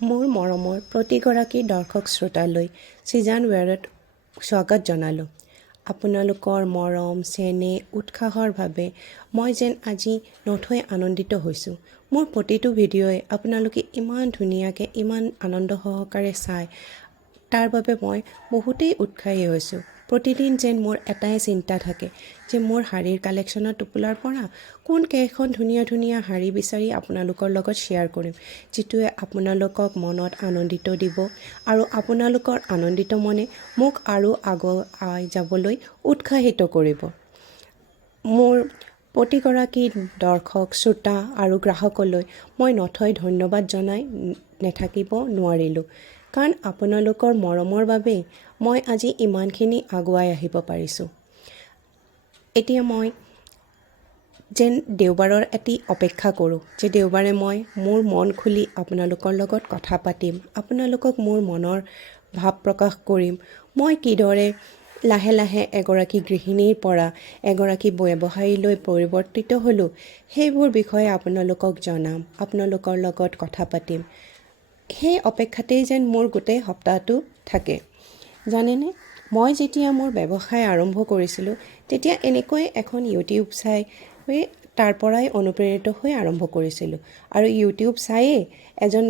মোৰ মৰমৰ প্ৰতিগৰাকী দৰ্শক শ্ৰোতালৈ ছিজন ৱেৰত স্বাগত জনালোঁ। আপোনালোকৰ মৰম, চেনেহ, উৎসাহৰ বাবে মই যেন আজি নথৈ আনন্দিত হৈছোঁ। মোৰ প্ৰতিটো ভিডিঅ'ই আপোনালোকে ইমান ধুনীয়াকৈ, ইমান আনন্দ সহকাৰে চায়, তাৰ বাবে মই বহুতেই উৎসাহী হৈছোঁ। প্ৰতিদিন যেন মোৰ এটাই চিন্তা থাকে যে মোৰ শাড়ীৰ কালেকশ্যনৰ টোপোলাৰ পৰা কোন কেইখন ধুনীয়া ধুনীয়া শাড়ী বিচাৰি আপোনালোকৰ লগত শ্বেয়াৰ কৰিম, যিটোৱে আপোনালোকক মনত আনন্দিত দিব আৰু আপোনালোকৰ আনন্দিত মনে মোক আৰু আগুৱাই যাবলৈ উৎসাহিত কৰিব। মোৰ প্ৰতিগৰাকী দৰ্শক, শ্ৰোতা আৰু গ্ৰাহকলৈ মই নথৈ ধন্যবাদ জনাই নাথাকিব নোৱাৰিলোঁ, কাৰণ আপোনালোকৰ মৰমৰ বাবেই মই আজি ইমানখিনি আগুৱাই আহিব পাৰিছোঁ। এতিয়া মই যেন দেওবাৰৰ এটি অপেক্ষা কৰোঁ যে দেওবাৰে মই মোৰ মন খুলি আপোনালোকৰ লগত কথা পাতিম, আপোনালোকক মোৰ মনৰ ভাৱ প্ৰকাশ কৰিম। মই কিদৰে লাহে লাহে এগৰাকী গৃহিণীৰ পৰা এগৰাকী ব্যৱসায়ীলৈ পৰিৱৰ্তিত হ'লোঁ, সেইবোৰ বিষয়ে আপোনালোকক জনাম, আপোনালোকৰ লগত কথা পাতিম। সেই অপেক্ষাতেই যেন মোৰ গোটেই সপ্তাহটো থাকে। জানেনে, মই যেতিয়া মোৰ ব্যৱসায় আৰম্ভ কৰিছিলোঁ তেতিয়া এনেকৈ এখন ইউটিউব চাই তাৰ পৰাই অনুপ্ৰেৰিত হৈ আৰম্ভ কৰিছিলোঁ আৰু ইউটিউব চায়েই এজন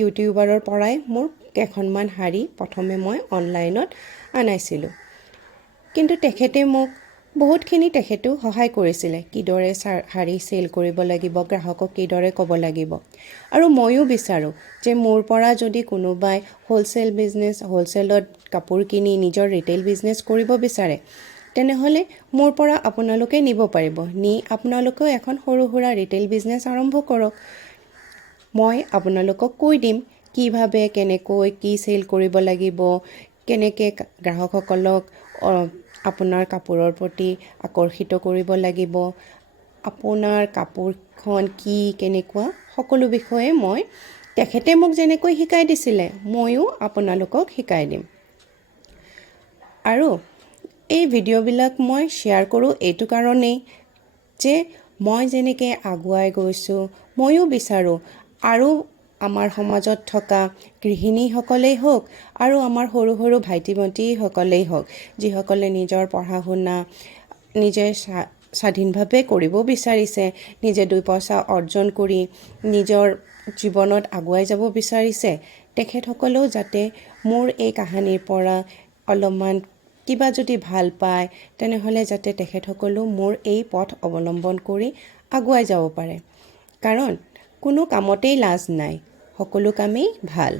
ইউটিউবাৰৰ পৰাই মোৰ কেইখনমান শাড়ী প্ৰথমে মই অনলাইনত আনাইছিলোঁ। কিন্তু তেখেতে মোক বহুতখিনি তেখেতেও সহায় কৰিছিলে, কিদৰে শাড়ী চেল কৰিব লাগিব, গ্ৰাহকক কিদৰে ক'ব লাগিব। আৰু ময়ো বিচাৰোঁ যে মোৰ পৰা যদি কোনোবাই হ'লচেল বিজনেছ, হ'লচেলত কাপোৰ কিনি নিজৰ ৰিটেইল বিজনেছ কৰিব বিচাৰে, তেনেহ'লে মোৰ পৰা আপোনালোকে নিব পাৰিব, নি আপোনালোকেও এখন সৰু সুৰা ৰিটেইল বিজনেছ আৰম্ভ কৰক। মই আপোনালোকক কৈ দিম কিভাৱে, কেনেকৈ কি চেল কৰিব লাগিব, কেনেকৈ গ্ৰাহকসকলক আপোনাৰ কাপোৰৰ প্ৰতি আকৰ্ষিত কৰিব লাগিব, আপোনাৰ কাপোৰখন কি কেনেকুৱা, সকলো বিষয়ে মই তেখেতে মোক যেনেকৈ শিকাই দিছিলে ময়ো আপোনালোকক শিকাই দিম। আৰু এই ভিডিঅ'বিলাক মই শ্বেয়াৰ কৰোঁ এইটো কাৰণেই যে মই যেনেকৈ আগুৱাই গৈছোঁ, ময়ো বিচাৰোঁ আৰু আমাৰ সমাজত থকা গৃহিণীসকলেই হওক আৰু আমাৰ সৰু সৰু ভাইটি ভণ্টিসকলেই হওক, যিসকলে নিজৰ পঢ়া শুনা নিজে স্বাধীনভাৱে কৰিব বিচাৰিছে, নিজে দুই পইচা অৰ্জন কৰি নিজৰ জীৱনত আগুৱাই যাব বিচাৰিছে, তেখেতসকলেও যাতে মোৰ এই কাহিনীৰ পৰা অলপমান কিবা যদি ভাল পায়, তেনেহ'লে যাতে তেখেতসকলেও মোৰ এই পথ অৱলম্বন কৰি আগুৱাই যাব পাৰে। কাৰণ কোনো কামতেই লাজ নাই, সকলো কামেই ভাল।